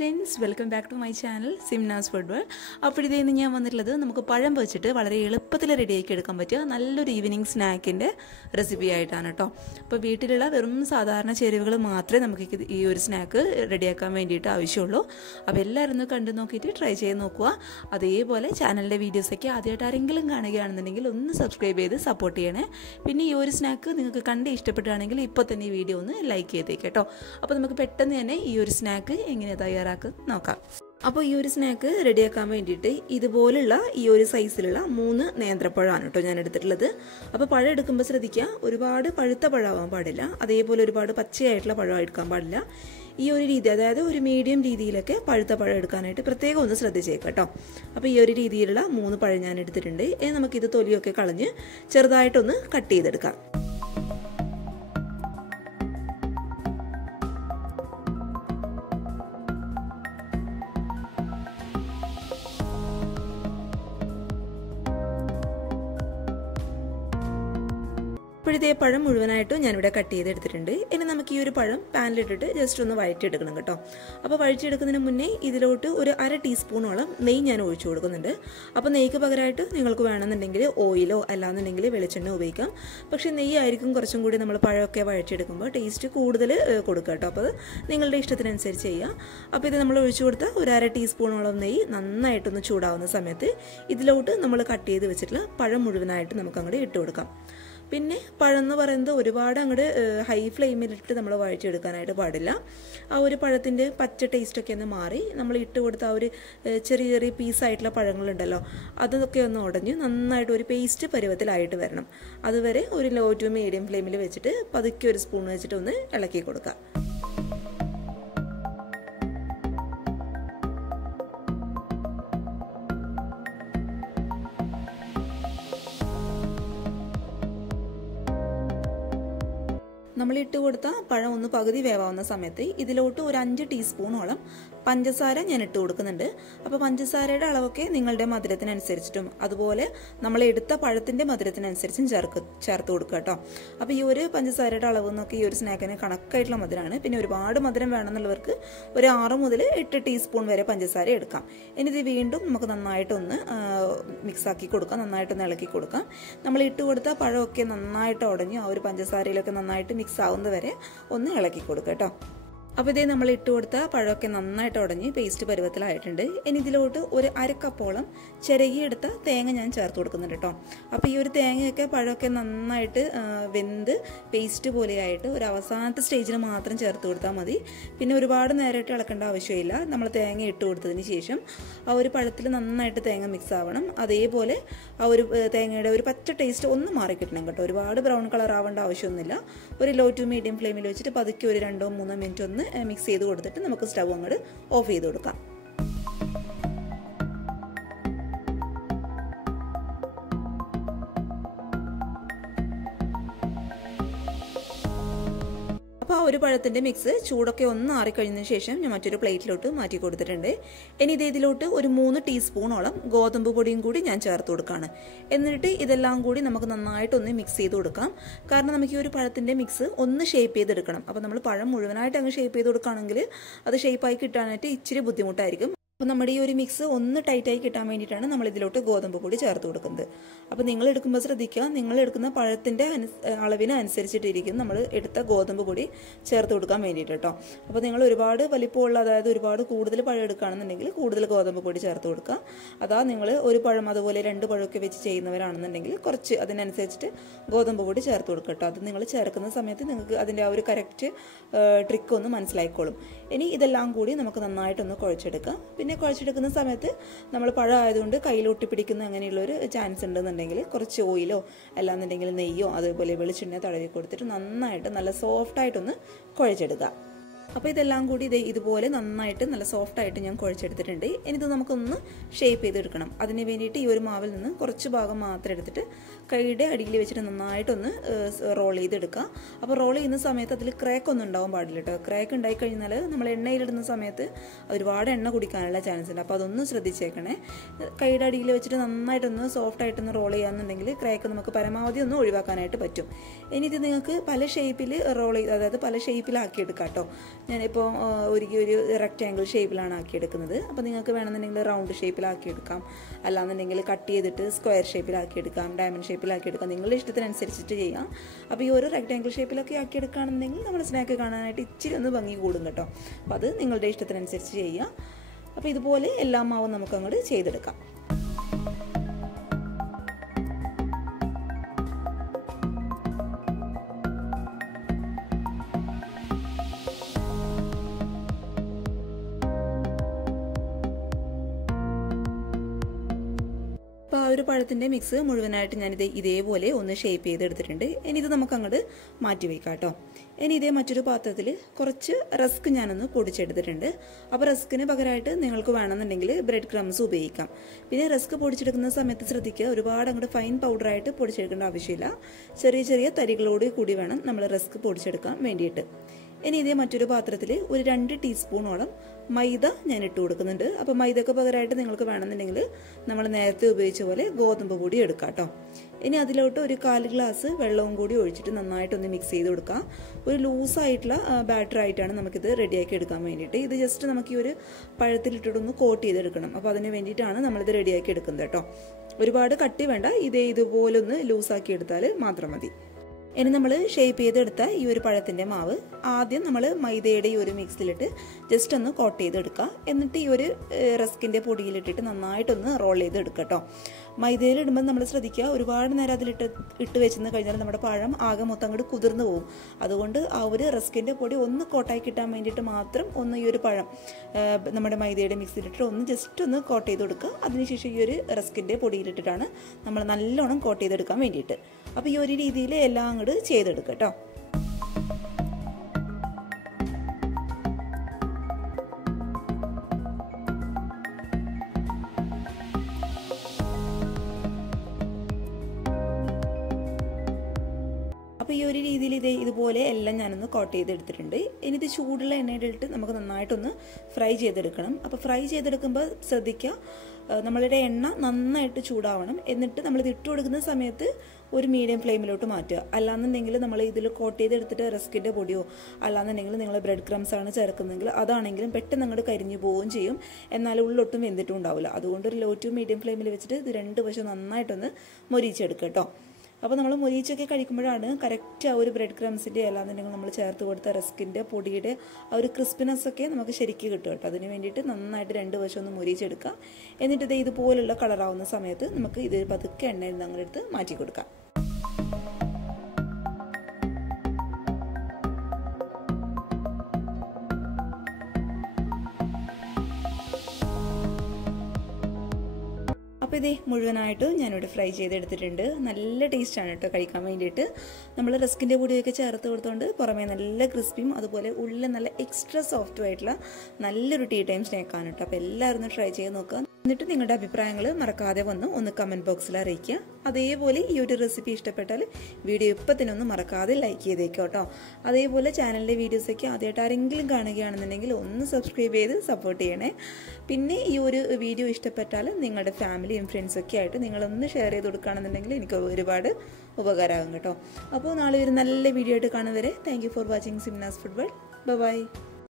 friends, welcome back to my channel Simna's Food World. അപ്പോൾ ഇതേ ഇന്ന് ഞാൻ വന്നിട്ടുള്ളത് നമുക്ക് പഴം വെച്ചിട്ട് വളരെ എളുപ്പത്തിൽ റെഡിയാക്കി എടുക്കാൻ പറ്റിയ നല്ലൊരു ഈവനിങ് സ്നാക്കിൻ്റെ റെസിപ്പി ആയിട്ടാണ് കേട്ടോ. അപ്പോൾ വീട്ടിലുള്ള വെറും സാധാരണ ചേരുവകൾ മാത്രമേ നമുക്ക് ഈ ഒരു സ്നാക്ക് റെഡിയാക്കാൻ വേണ്ടിയിട്ട് ആവശ്യമുള്ളൂ. അപ്പോൾ എല്ലാവരും ഒന്ന് കണ്ടു നോക്കിയിട്ട് ട്രൈ ചെയ്ത് നോക്കുക. അതേപോലെ ചാനലിൻ്റെ വീഡിയോസൊക്കെ ആദ്യമായിട്ട് ആരെങ്കിലും കാണുകയാണെന്നുണ്ടെങ്കിൽ ഒന്ന് സബ്സ്ക്രൈബ് ചെയ്ത് സപ്പോർട്ട് ചെയ്യണേ. പിന്നെ ഈ ഒരു സ്നാക്ക് നിങ്ങൾക്ക് കണ്ട് ഇഷ്ടപ്പെടുകയാണെങ്കിൽ ഇപ്പോൾ തന്നെ ഈ വീഡിയോ ഒന്ന് ലൈക്ക് ചെയ്തേക്ക് കേട്ടോ. അപ്പോൾ നമുക്ക് പെട്ടെന്ന് തന്നെ ഈ ഒരു സ്നാക്ക് എങ്ങനെ തയ്യാറാക്കി നോക്കാം. അപ്പോൾ ഈ ഒരു സ്നാക്ക് റെഡിയാക്കാൻ വേണ്ടിയിട്ട് ഇതുപോലുള്ള ഈ ഒരു സൈസിലുള്ള 3 നേന്ത്രപ്പഴമാണ് കേട്ടോ ഞാൻ എടുത്തിട്ടുള്ളത്. അപ്പോൾ പഴം എടുക്കുമ്പോൾ ശ്രദ്ധിക്കുക, ഒരുപാട് പഴുത്ത പഴമാവാൻ പാടില്ല, അതേപോലെ ഒരുപാട് പച്ചയായിട്ടുള്ള പഴം എടുക്കാൻ പാടില്ല. ഈ ഒരു രീതി, അതായത് ഒരു മീഡിയം രീതിയിലൊക്കെ പഴുത്ത പഴം എടുക്കാനായിട്ട് പ്രത്യേകം ഒന്ന് ശ്രദ്ധിച്ചേക്കാം കേട്ടോ. അപ്പോൾ ഈ ഒരു രീതിയിലുള്ള 3 പഴം ഞാൻ എടുത്തിട്ടുണ്ട്. നമുക്കിത് തൊലിയൊക്കെ കളഞ്ഞ് ചെറുതായിട്ടൊന്ന് കട്ട് ചെയ്തെടുക്കാം. ഇപ്പോഴത്തെ പഴം മുഴുവനായിട്ടും ഞാനിവിടെ കട്ട് ചെയ്തെടുത്തിട്ടുണ്ട്. ഇനി നമുക്ക് ഈ ഒരു പഴം പാനിലിട്ടിട്ട് ജസ്റ്റ് ഒന്ന് വഴറ്റിയെടുക്കണം കേട്ടോ. അപ്പോൾ വഴറ്റിയെടുക്കുന്നതിന് മുന്നേ ഇതിലോട്ട് ഒരു 1/2 ടീസ്പൂണോളം നെയ്യ് ഞാൻ ഒഴിച്ചു കൊടുക്കുന്നുണ്ട്. അപ്പോൾ നെയ്ക്ക് പകരമായിട്ട് നിങ്ങൾക്ക് വേണമെന്നുണ്ടെങ്കിൽ ഓയിലോ അല്ലാന്നുണ്ടെങ്കിൽ വെളിച്ചെണ്ണ ഉപയോഗിക്കാം. പക്ഷേ നെയ്യായിരിക്കും കുറച്ചും കൂടി നമ്മൾ പഴമൊക്കെ വഴറ്റിയെടുക്കുമ്പോൾ ടേസ്റ്റ് കൂടുതൽ കൊടുക്കുക കേട്ടോ. അപ്പോൾ അത് നിങ്ങളുടെ ഇഷ്ടത്തിനനുസരിച്ച് ചെയ്യുക. അപ്പോൾ ഇത് നമ്മൾ ഒഴിച്ചു കൊടുത്ത ഒരു 1/2 ടീസ്പൂണോളം നെയ്യ് നന്നായിട്ടൊന്ന് ചൂടാവുന്ന സമയത്ത് ഇതിലോട്ട് നമ്മൾ കട്ട് ചെയ്ത് വെച്ചിട്ടുള്ള പഴം മുഴുവനായിട്ട് നമുക്ക് അങ്ങോട്ട് ഇട്ട് കൊടുക്കാം. പിന്നെ പഴം എന്ന് പറയുന്നത് ഒരുപാട് അങ്ങോട്ട് ഹൈ ഫ്ലെയിമിലിട്ട് നമ്മൾ വഴറ്റിയെടുക്കാനായിട്ട് പാടില്ല. ആ ഒരു പഴത്തിൻ്റെ പച്ച ടേസ്റ്റൊക്കെ ഒന്ന് മാറി നമ്മൾ ഇട്ട് കൊടുത്ത ആ ഒരു ചെറിയ ചെറിയ പീസായിട്ടുള്ള പഴങ്ങളുണ്ടല്ലോ, അതൊക്കെ ഒന്ന് ഉടഞ്ഞ് നന്നായിട്ട് ഒരു പേസ്റ്റ് പരുവത്തിലായിട്ട് വരണം. അതുവരെ ഒരു ലോ ടു മീഡിയം ഫ്ലെയിമിൽ വെച്ചിട്ട് പതുക്കെ ഒരു സ്പൂൺ വെച്ചിട്ട് ഒന്ന് ഇളക്കി കൊടുക്കുക. നമ്മൾ ഇട്ട് കൊടുത്ത പഴം ഒന്ന് പകുതി വേവാവുന്ന സമയത്ത് ഇതിലോട്ട് ഒരു 5 ടീസ്പൂണോളം പഞ്ചസാര ഞാൻ ഇട്ട് കൊടുക്കുന്നുണ്ട്. അപ്പോൾ പഞ്ചസാരയുടെ അളവൊക്കെ നിങ്ങളുടെ മധുരത്തിനനുസരിച്ചിട്ടും അതുപോലെ നമ്മൾ എടുത്ത പഴത്തിൻ്റെ മധുരത്തിനനുസരിച്ചും ചേർത്ത് കൊടുക്കുക കേട്ടോ. അപ്പോൾ ഈ ഒരു പഞ്ചസാരയുടെ അളവ് എന്നൊക്കെ ഈ ഒരു സ്നാക്കിന് കണക്കായിട്ടുള്ള മധുരമാണ്. പിന്നെ ഒരുപാട് മധുരം വേണമെന്നുള്ളവർക്ക് ഒരു 6 മുതൽ 8 ടീസ്പൂൺ വരെ പഞ്ചസാര എടുക്കാം. ഇനി ഇത് വീണ്ടും നമുക്ക് നന്നായിട്ടൊന്ന് മിക്സാക്കി കൊടുക്കാം, നന്നായിട്ടൊന്ന് ഇളക്കി കൊടുക്കാം. നമ്മൾ ഇട്ട് കൊടുത്ത പഴമൊക്കെ നന്നായിട്ട് ഉടഞ്ഞു ആ ഒരു പഞ്ചസാരയിലൊക്കെ നന്നായിട്ട് മിക്സ് ആവുന്നവരെ ഒന്ന് ഇളക്കി കൊടുക്കുക കേട്ടോ. അപ്പോൾ ഇതേ നമ്മൾ ഇട്ട് കൊടുത്ത പഴമൊക്കെ നന്നായിട്ട് ഉടഞ്ഞ് പേസ്റ്റ് പരുവത്തിലായിട്ടുണ്ട്. ഇനി ഇതിലോട്ട് ഒരു 1/2 കപ്പോളം ചിരകിയെടുത്ത തേങ്ങ ഞാൻ ചേർത്ത് കൊടുക്കുന്നുണ്ട് കേട്ടോ. അപ്പോൾ ഈ ഒരു തേങ്ങയൊക്കെ പഴമൊക്കെ നന്നായിട്ട് വെന്ത് പേസ്റ്റ് പോലെയായിട്ട് ഒരു അവസാനത്തെ സ്റ്റേജിൽ മാത്രം ചേർത്ത് കൊടുത്താൽ മതി. പിന്നെ ഒരുപാട് നേരമായിട്ട് ഇളക്കേണ്ട ആവശ്യമില്ല. നമ്മൾ തേങ്ങ ഇട്ട് കൊടുത്തതിന് ശേഷം ആ ഒരു പഴത്തിൽ നന്നായിട്ട് തേങ്ങ മിക്സ് ആവണം. അതേപോലെ ആ ഒരു തേങ്ങയുടെ ഒരു പച്ച ടേസ്റ്റ് ഒന്ന് മാറിക്കിട്ടണം കേട്ടോ. ഒരുപാട് ബ്രൗൺ കളർ ആവേണ്ട ആവശ്യമൊന്നുമില്ല. ഒരു ലോ ടു മീഡിയം ഫ്ലെയിമിൽ വെച്ചിട്ട് പതുക്കെ ഒരു 2-3 മിനിറ്റ് ഒന്ന് മിക്സ് ചെയ്ത് കൊടുത്തിട്ട് നമുക്ക് സ്റ്റവ് അങ്ങോട്ട് ഓഫ് ചെയ്ത് കൊടുക്കാം. അപ്പോൾ ആ ഒരു പഴത്തിൻ്റെ മിക്സ് ചൂടൊക്കെ ഒന്ന് ആറിക്കഴിഞ്ഞതിന് ശേഷം ഞാൻ മറ്റൊരു പ്ലേറ്റിലോട്ട് മാറ്റി കൊടുത്തിട്ടുണ്ട്. ഇനി ഇതിലോട്ട് ഒരു 3 ടീസ്പൂണോളം ഗോതമ്പ് പൊടിയും കൂടി ഞാൻ ചേർത്ത് കൊടുക്കുകയാണ്. എന്നിട്ട് ഇതെല്ലാം കൂടി നമുക്ക് നന്നായിട്ടൊന്ന് മിക്സ് ചെയ്ത് കൊടുക്കാം. കാരണം നമുക്ക് ഈ ഒരു പഴത്തിൻ്റെ മിക്സ് ഒന്ന് ഷേപ്പ് ചെയ്തെടുക്കണം. അപ്പോൾ നമ്മൾ പഴം മുഴുവനായിട്ട് അങ്ങ് ഷേപ്പ് ചെയ്ത് കൊടുക്കുകയാണെങ്കിൽ അത് ഷേപ്പായി കിട്ടാനായിട്ട് ഇച്ചിരി ബുദ്ധിമുട്ടായിരിക്കും. അപ്പോൾ നമ്മുടെ ഈ ഒരു മിക്സ് ഒന്ന് ടൈറ്റായി കിട്ടാൻ വേണ്ടിയിട്ടാണ് നമ്മൾ ഇതിലോട്ട് ഗോതമ്പ് പൊടി ചേർത്ത് കൊടുക്കുന്നത്. അപ്പോൾ നിങ്ങൾ എടുക്കുമ്പോൾ ശ്രദ്ധിക്കുക, നിങ്ങൾ എടുക്കുന്ന പഴത്തിൻ്റെ അളവിന് അനുസരിച്ചിട്ടിരിക്കും നമ്മൾ എടുത്ത ഗോതമ്പ് പൊടി ചേർത്ത് കൊടുക്കാൻ വേണ്ടിയിട്ട് കേട്ടോ. അപ്പോൾ നിങ്ങൾ ഒരുപാട് വലിപ്പമുള്ള, അതായത് ഒരുപാട് കൂടുതൽ പഴം എടുക്കുകയാണെന്നുണ്ടെങ്കിൽ കൂടുതൽ ഗോതമ്പ് പൊടി ചേർത്ത് കൊടുക്കുക. അതാ നിങ്ങൾ ഒരു പഴം അതുപോലെ 2 പഴമൊക്കെ വെച്ച് ചെയ്യുന്നവരാണെന്നുണ്ടെങ്കിൽ കുറച്ച് അതിനനുസരിച്ചിട്ട് ഗോതമ്പ് പൊടി ചേർത്ത് കൊടുക്കുക കേട്ടോ. അത് നിങ്ങൾ ചേർക്കുന്ന സമയത്ത് നിങ്ങൾക്ക് അതിൻ്റെ ആ ഒരു കറക്റ്റ് ട്രിക്ക് ഒന്ന് മനസ്സിലായിക്കോളും. ഇനി ഇതെല്ലാം കൂടി നമുക്ക് നന്നായിട്ടൊന്ന് കുഴച്ചെടുക്കാം. പിന്നെ കുഴച്ചെടുക്കുന്ന സമയത്ത് നമ്മൾ പഴം ആയതുകൊണ്ട് കയ്യിൽ ഒട്ടിപ്പിടിക്കുന്ന അങ്ങനെയുള്ളൊരു ചാൻസ് ഉണ്ടെന്നുണ്ടെങ്കിൽ കുറച്ച് ഓയിലോ അല്ലാന്നുണ്ടെങ്കിൽ നെയ്യോ അതേപോലെ വെളിച്ചെണ്ണ തടവി കൊടുത്തിട്ട് നന്നായിട്ട് നല്ല സോഫ്റ്റായിട്ടൊന്ന് കുഴച്ചെടുക്കുക. അപ്പോൾ ഇതെല്ലാം കൂടി ഇതുപോലെ നന്നായിട്ട് നല്ല സോഫ്റ്റായിട്ട് ഞാൻ കുഴച്ചെടുത്തിട്ടുണ്ട്. ഇനി ഇത് നമുക്കൊന്ന് ഷേപ്പ് ചെയ്തെടുക്കണം. അതിന് വേണ്ടിയിട്ട് ഈ ഒരു മാവിൽ നിന്ന് കുറച്ച് ഭാഗം മാത്രം എടുത്തിട്ട് കൈയുടെ അടിയിൽ വെച്ചിട്ട് നന്നായിട്ടൊന്ന് റോൾ ചെയ്തെടുക്കുക. അപ്പോൾ റോൾ ചെയ്യുന്ന സമയത്ത് അതിൽ ക്രാക്ക് ഒന്നും ഉണ്ടാവാൻ പാടില്ല കേട്ടോ. ക്രാക്ക് ഉണ്ടായിക്കഴിഞ്ഞാൽ നമ്മൾ എണ്ണയിലിടുന്ന സമയത്ത് ഒരുപാട് എണ്ണ കുടിക്കാനുള്ള ചാൻസ് ഉണ്ട്. അപ്പോൾ അതൊന്നും ശ്രദ്ധിച്ചേക്കണേ. കൈയുടെ അടിയിൽ വെച്ചിട്ട് നന്നായിട്ടൊന്ന് സോഫ്റ്റായിട്ടൊന്ന് റോൾ ചെയ്യാന്നുണ്ടെങ്കിൽ ക്രാക്ക് നമുക്ക് പരമാവധി ഒന്ന് ഒഴിവാക്കാനായിട്ട് പറ്റും. ഇനി ഇത് നിങ്ങൾക്ക് പല ഷേപ്പിൽ റോൾ ചെയ്ത്, അതായത് പല ഷേപ്പിലാക്കി എടുക്കാം കേട്ടോ. ഞാനിപ്പോൾ ഒരു റെക്റ്റാങ്കിൾ ഷേപ്പിലാണ് ആക്കിയെടുക്കുന്നത്. അപ്പോൾ നിങ്ങൾക്ക് വേണമെന്നുണ്ടെങ്കിൽ റൗണ്ട് ഷേപ്പിലാക്കിയെടുക്കാം, അല്ലാന്നുണ്ടെങ്കിൽ കട്ട് ചെയ്തിട്ട് സ്ക്വയർ ഷേപ്പിലാക്കിയെടുക്കാം, ഡയമണ്ട് ഷേപ്പിലാക്കിയെടുക്കാം, നിങ്ങളുടെ ഇഷ്ടത്തിനനുസരിച്ചിട്ട് ചെയ്യാം. അപ്പോൾ ഈ ഒരു റെക്റ്റാങ്കിൾ ഷേപ്പിലൊക്കെ ആക്കിയെടുക്കുകയാണെന്നുണ്ടെങ്കിൽ നമ്മൾ സ്നാക്ക് കാണാനായിട്ട് ഇച്ചിരി ഒന്ന് ഭംഗി കൂടും കേട്ടോ. അപ്പോൾ അത് നിങ്ങളുടെ ഇഷ്ടത്തിനനുസരിച്ച് ചെയ്യാം. അപ്പോൾ ഇതുപോലെ എല്ലാ മാവും നമുക്ക് അങ്ങോട്ട് ചെയ്തെടുക്കാം. അപ്പോൾ ആ ഒരു പഴത്തിൻ്റെ മിക്സ് മുഴുവനായിട്ട് ഞാനിത് ഇതേപോലെ ഒന്ന് ഷേപ്പ് ചെയ്തെടുത്തിട്ടുണ്ട്. ഇനി ഇത് നമുക്ക് അങ്ങോട്ട് മാറ്റി വയ്ക്കാം കേട്ടോ. ഇനി ഇതേ മറ്റൊരു പാത്രത്തിൽ കുറച്ച് റസ്ക് ഞാനൊന്ന് പൊടിച്ചെടുത്തിട്ടുണ്ട്. അപ്പോൾ റസ്കിന് പകരമായിട്ട് നിങ്ങൾക്ക് വേണമെന്നുണ്ടെങ്കിൽ ബ്രെഡ് ക്രംസ് ഉപയോഗിക്കാം. പിന്നെ റസ്ക് പൊടിച്ചെടുക്കുന്ന സമയത്ത് ശ്രദ്ധിക്കുക, ഒരുപാട് അങ്ങോട്ട് ഫൈൻ പൗഡറായിട്ട് പൊടിച്ചെടുക്കേണ്ട ആവശ്യമില്ല. ചെറിയ ചെറിയ തരികളോട് കൂടി വേണം നമ്മൾ റസ്ക് പൊടിച്ചെടുക്കാൻ വേണ്ടിയിട്ട്. ഇനി ഇതേ മറ്റൊരു പാത്രത്തിൽ ഒരു 2 ടീസ്പൂണോളം മൈദ ഞാൻ ഇട്ട് കൊടുക്കുന്നുണ്ട്. അപ്പോൾ മൈദക്ക് പകരമായിട്ട് നിങ്ങൾക്ക് വേണമെന്നുണ്ടെങ്കിൽ നമ്മൾ നേരത്തെ ഉപയോഗിച്ച പോലെ ഗോതമ്പ് പൊടി എടുക്കാം കേട്ടോ. ഇനി അതിലോട്ട് ഒരു 1/4 ഗ്ലാസ് വെള്ളവും കൂടി ഒഴിച്ചിട്ട് നന്നായിട്ടൊന്ന് മിക്സ് ചെയ്ത് കൊടുക്കാം. ഒരു ലൂസായിട്ടുള്ള ബാറ്ററായിട്ടാണ് നമുക്കിത് റെഡിയാക്കി എടുക്കാൻ വേണ്ടിയിട്ട്. ഇത് ജസ്റ്റ് നമുക്ക് ഈ ഒരു പഴത്തിലിട്ടിട്ടൊന്ന് കോട്ട് ചെയ്തെടുക്കണം. അപ്പോൾ അതിന് വേണ്ടിയിട്ടാണ് നമ്മളിത് റെഡിയാക്കി എടുക്കുന്നത് കേട്ടോ. ഒരുപാട് കട്ടി വേണ്ട, ഇതുപോലെ ഒന്ന് ലൂസാക്കി എടുത്താൽ മാത്രം മതി. ഇനി നമ്മൾ ഷേപ്പ് ചെയ്തെടുത്ത ഈ ഒരു പഴത്തിൻ്റെ മാവ് ആദ്യം നമ്മൾ മൈദയുടെ ഈ ഒരു മിക്സിലിട്ട് ജസ്റ്റ് ഒന്ന് കോട്ട് ചെയ്തെടുക്കുക. എന്നിട്ട് ഈ ഒരു റസ്കിൻ്റെ പൊടിയിലിട്ടിട്ട് നന്നായിട്ടൊന്ന് റോൾ ചെയ്തെടുക്കുക കേട്ടോ. മൈദയിലിടുമ്പോൾ നമ്മൾ ശ്രദ്ധിക്കുക, ഒരുപാട് നേരം ഇട്ട് വെച്ചെന്ന് കഴിഞ്ഞാൽ നമ്മുടെ പഴം ആകെ മൊത്തം അങ്ങോട്ട് കുതിർന്നു പോകും. അതുകൊണ്ട് ആ ഒരു റസ്കിൻ്റെ പൊടി ഒന്ന് കോട്ടായി കിട്ടാൻ വേണ്ടിയിട്ട് മാത്രം ഒന്ന് ഈ ഒരു പഴം നമ്മുടെ മൈദയുടെ മിക്സിയിലിട്ട് ഒന്ന് ജസ്റ്റ് ഒന്ന് കോട്ട് ചെയ്ത് കൊടുക്കുക. അതിനുശേഷം ഈ ഒരു റസ്കിൻ്റെ പൊടിയിലിട്ടിട്ടാണ് നമ്മൾ നല്ലോണം കോട്ട് ചെയ്തെടുക്കാൻ വേണ്ടിയിട്ട്. അപ്പോൾ ഈ ഒരു രീതിയിൽ എല്ലാം അങ്ങോട്ട് ചെയ്തെടുക്കുക കേട്ടോ. അപ്പോൾ ഈ ഒരു രീതിയിൽ ഇതുപോലെ എല്ലാം ഞാനൊന്ന് കോട്ട് ചെയ്തെടുത്തിട്ടുണ്ട്. ഇനി ഇത് ചൂടുള്ള എണ്ണയിലിട്ട് നമുക്ക് നന്നായിട്ടൊന്ന് ഫ്രൈ ചെയ്തെടുക്കണം. അപ്പോൾ ഫ്രൈ ചെയ്തെടുക്കുമ്പോൾ ശ്രദ്ധിക്കുക, നമ്മളുടെ എണ്ണ നന്നായിട്ട് ചൂടാവണം. എന്നിട്ട് നമ്മളിത് ഇട്ട് കൊടുക്കുന്ന സമയത്ത് ഒരു മീഡിയം ഫ്ലെയിമിലോട്ട് മാറ്റുക. അല്ലാന്നുണ്ടെങ്കിൽ നമ്മൾ ഇതിൽ കോട്ട് ചെയ്തെടുത്തിട്ട് റസ്കിൻ്റെ പൊടിയോ അല്ലാന്നുണ്ടെങ്കിൽ നിങ്ങൾ ബ്രെഡ് ക്രംസ് ആണ് ചേർക്കുന്നതെങ്കിൽ അതാണെങ്കിലും പെട്ടെന്ന് അങ്ങോട്ട് കരിഞ്ഞു പോവുകയും ചെയ്യും. എന്നാൽ ഉള്ളൊട്ടും വെന്തിട്ടും ഉണ്ടാവില്ല. അതുകൊണ്ട് ഒരു ലോ ടു മീഡിയം ഫ്ലെയിമിൽ വെച്ചിട്ട് ഇത് 2 വശം നന്നായിട്ടൊന്ന് മൊരിച്ചെടുക്കുക കേട്ടോ. അപ്പോൾ നമ്മൾ മൊരിച്ചൊക്കെ കഴിക്കുമ്പോഴാണ് കറക്റ്റ് ആ ഒരു ബ്രെഡ് ക്രംസിൻ്റെ അല്ലാന്നുണ്ടെങ്കിൽ നമ്മൾ ചേർത്ത് കൊടുത്ത റസ്കിൻ്റെ പൊടിയുടെ ആ ഒരു ക്രിസ്പിനെസ് ഒക്കെ നമുക്ക് ശരിക്കും കിട്ടും കേട്ടോ. അതിന് വേണ്ടിയിട്ട് നന്നായിട്ട് 2 വശം ഒന്ന് മൊരിച്ചെടുക്കുക. എന്നിട്ട് ഇത് ഇതുപോലുള്ള കളറാവുന്ന സമയത്ത് നമുക്ക് ഇത് പതുക്കെ എണ്ണയിൽ നിന്ന് അങ്ങോട്ട് എടുത്ത് മാറ്റി കൊടുക്കാം. അപ്പോൾ ഇതേ മുഴുവനായിട്ട് ഞാനിവിടെ ഫ്രൈ ചെയ്തെടുത്തിട്ടുണ്ട്. നല്ല ടേസ്റ്റാണ് കേട്ടോ കഴിക്കാൻ വേണ്ടിയിട്ട്. നമ്മൾ റസ്കിൻ്റെ പൊടിയൊക്കെ ചേർത്ത് കൊടുത്തുകൊണ്ട് പുറമേ നല്ല ക്രിസ്പിയും അതുപോലെ ഉള്ളിൽ നല്ല എക്സ്ട്രാ സോഫ്റ്റും ആയിട്ടുള്ള നല്ലൊരു ടീ ടൈം സ്നാക്കാണ് കേട്ടോ. അപ്പോൾ എല്ലാവരും ഒന്ന് ട്രൈ ചെയ്ത് നോക്കുക. എന്നിട്ട് നിങ്ങളുടെ അഭിപ്രായങ്ങൾ മറക്കാതെ ഒന്ന് കമൻറ്റ് ബോക്സിൽ അറിയിക്കുക. അതേപോലെ ഈ ഒരു റെസിപ്പി ഇഷ്ടപ്പെട്ടാൽ വീഡിയോ ഇപ്പത്തിനൊന്ന് മറക്കാതെ ലൈക്ക് ചെയ്തേക്കാം കേട്ടോ. അതേപോലെ ചാനലിലെ വീഡിയോസൊക്കെ ആദ്യമായിട്ട് ആരെങ്കിലും കാണുകയാണെന്നുണ്ടെങ്കിൽ ഒന്ന് സബ്സ്ക്രൈബ് ചെയ്ത് സപ്പോർട്ട് ചെയ്യണേ. പിന്നെ ഈ ഒരു വീഡിയോ ഇഷ്ടപ്പെട്ടാൽ നിങ്ങളുടെ ഫാമിലിയും ഫ്രണ്ട്സൊക്കെ ആയിട്ട് നിങ്ങളൊന്ന് ഷെയർ ചെയ്ത് കൊടുക്കുകയാണെന്നുണ്ടെങ്കിൽ എനിക്ക് ഒരുപാട് ഉപകാരമാകും കേട്ടോ. അപ്പോൾ നാളെ ഒരു നല്ല വീഡിയോ ആയിട്ട് കാണും വരെ thank you for watching Simna's food world. By.